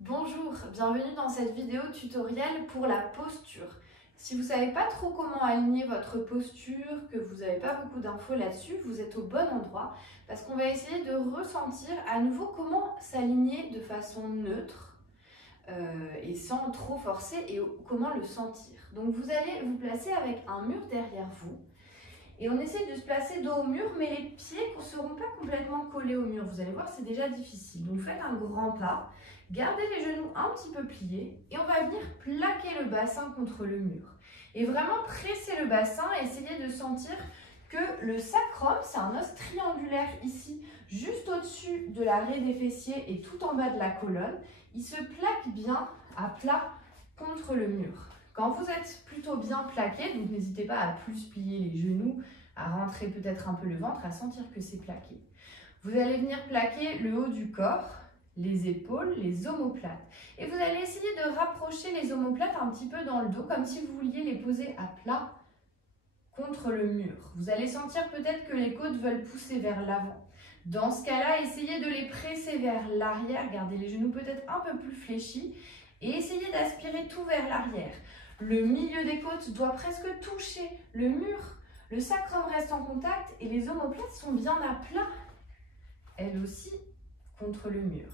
Bonjour, bienvenue dans cette vidéo tutoriel pour la posture. Si vous ne savez pas trop comment aligner votre posture, que vous n'avez pas beaucoup d'infos là-dessus, vous êtes au bon endroit parce qu'on va essayer de ressentir à nouveau comment s'aligner de façon neutre et sans trop forcer et comment le sentir. Donc vous allez vous placer avec un mur derrière vous et on essaie de se placer dos au mur, mais les pieds ne seront pas complètement collés au mur. Vous allez voir, c'est déjà difficile. Donc faites un grand pas. Gardez les genoux un petit peu pliés et on va venir plaquer le bassin contre le mur. Et vraiment presser le bassin et essayer de sentir que le sacrum, c'est un os triangulaire ici, juste au-dessus de l'arrêt des fessiers et tout en bas de la colonne. Il se plaque bien à plat contre le mur. Quand vous êtes plutôt bien plaqué, donc n'hésitez pas à plus plier les genoux, à rentrer peut-être un peu le ventre, à sentir que c'est plaqué. Vous allez venir plaquer le haut du corps, les épaules, les omoplates. Et vous allez essayer de rapprocher les omoplates un petit peu dans le dos, comme si vous vouliez les poser à plat contre le mur. Vous allez sentir peut-être que les côtes veulent pousser vers l'avant. Dans ce cas-là, essayez de les presser vers l'arrière, gardez les genoux peut-être un peu plus fléchis et essayez d'aspirer tout vers l'arrière. Le milieu des côtes doit presque toucher le mur. Le sacrum reste en contact et les omoplates sont bien à plat, elles aussi, contre le mur.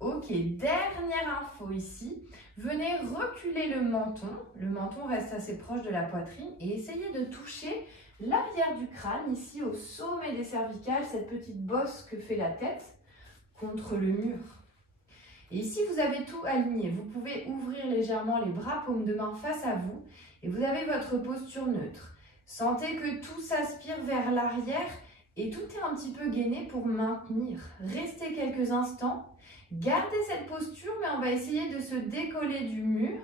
Ok, dernière info ici. Venez reculer le menton. Le menton reste assez proche de la poitrine et essayez de toucher l'arrière du crâne, ici au sommet des cervicales, cette petite bosse que fait la tête, contre le mur. Et ici, vous avez tout aligné. Vous pouvez ouvrir légèrement les bras, paume de main face à vous et vous avez votre posture neutre. Sentez que tout s'aspire vers l'arrière et tout est un petit peu gainé pour maintenir. Restez quelques instants. Gardez cette posture, mais on va essayer de se décoller du mur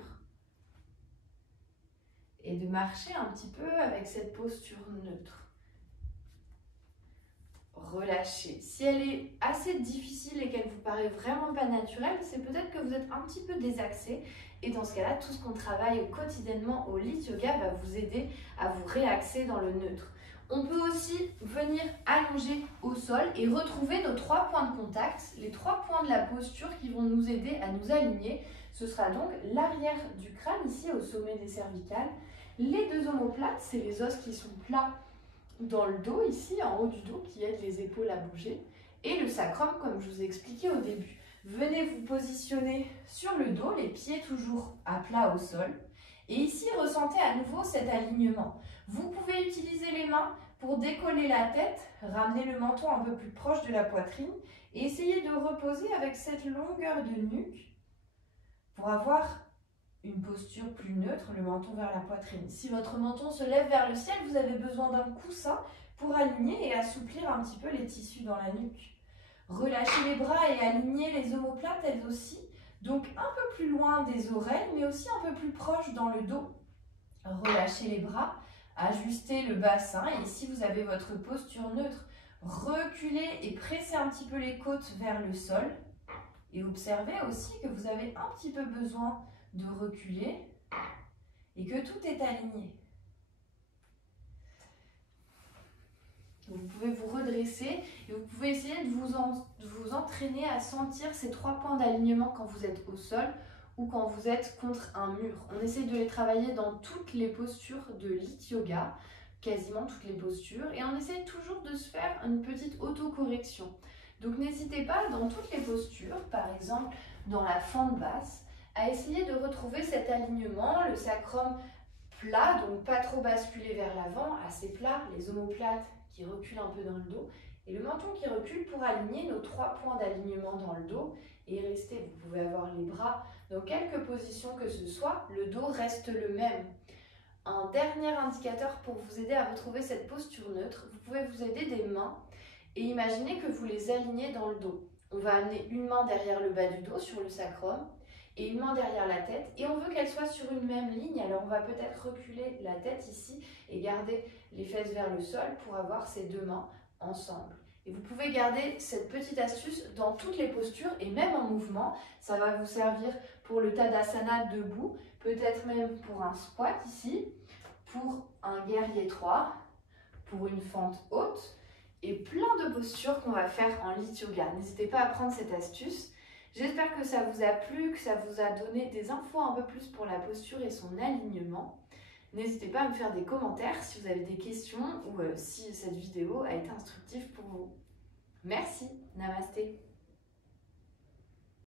et de marcher un petit peu avec cette posture neutre. Relâchez. Si elle est assez difficile et qu'elle vous paraît vraiment pas naturelle, c'est peut-être que vous êtes un petit peu désaxé. Et dans ce cas-là, tout ce qu'on travaille quotidiennement au Lit Yoga va vous aider à vous relaxer dans le neutre. On peut aussi venir allonger au sol et retrouver nos 3 points de contact, les 3 points de la posture qui vont nous aider à nous aligner. Ce sera donc l'arrière du crâne, ici au sommet des cervicales. Les 2 omoplates, c'est les os qui sont plats dans le dos, ici, en haut du dos, qui aident les épaules à bouger. Et le sacrum, comme je vous ai expliqué au début. Venez vous positionner sur le dos, les pieds toujours à plat au sol. Et ici, ressentez à nouveau cet alignement. Vous pouvez utiliser les mains pour décoller la tête, ramener le menton un peu plus proche de la poitrine et essayer de reposer avec cette longueur de nuque pour avoir une posture plus neutre, le menton vers la poitrine. Si votre menton se lève vers le ciel, vous avez besoin d'un coussin pour aligner et assouplir un petit peu les tissus dans la nuque. Relâchez les bras et alignez les omoplates elles aussi. Donc un peu plus loin des oreilles, mais aussi un peu plus proche dans le dos. Relâchez les bras, ajustez le bassin et ici vous avez votre posture neutre. Reculez et pressez un petit peu les côtes vers le sol. Et observez aussi que vous avez un petit peu besoin de reculer et que tout est aligné. Vous pouvez vous redresser et vous pouvez essayer de vous entraîner à sentir ces 3 points d'alignement quand vous êtes au sol ou quand vous êtes contre un mur. On essaie de les travailler dans toutes les postures de Lit Yoga, quasiment toutes les postures, et on essaie toujours de se faire une petite autocorrection. Donc n'hésitez pas dans toutes les postures, par exemple dans la fente basse, à essayer de retrouver cet alignement, le sacrum plat, donc pas trop basculé vers l'avant, assez plat, les omoplates qui reculent un peu dans le dos, et le menton qui recule pour aligner nos 3 points d'alignement dans le dos et rester. Vous pouvez avoir les bras dans quelque position que ce soit, le dos reste le même. Un dernier indicateur pour vous aider à retrouver cette posture neutre, vous pouvez vous aider des mains et imaginez que vous les alignez dans le dos. On va amener une main derrière le bas du dos sur le sacrum et une main derrière la tête et on veut qu'elle soit sur une même ligne, alors on va peut-être reculer la tête ici et garder les fesses vers le sol pour avoir ces 2 mains ensemble. Et vous pouvez garder cette petite astuce dans toutes les postures et même en mouvement. Ça va vous servir pour le Tadasana debout, peut-être même pour un squat ici, pour un guerrier 3, pour une fente haute et plein de postures qu'on va faire en Lit Yoga. N'hésitez pas à prendre cette astuce. J'espère que ça vous a plu, que ça vous a donné des infos un peu plus pour la posture et son alignement. N'hésitez pas à me faire des commentaires si vous avez des questions ou si cette vidéo a été instructive pour vous. Merci, namasté.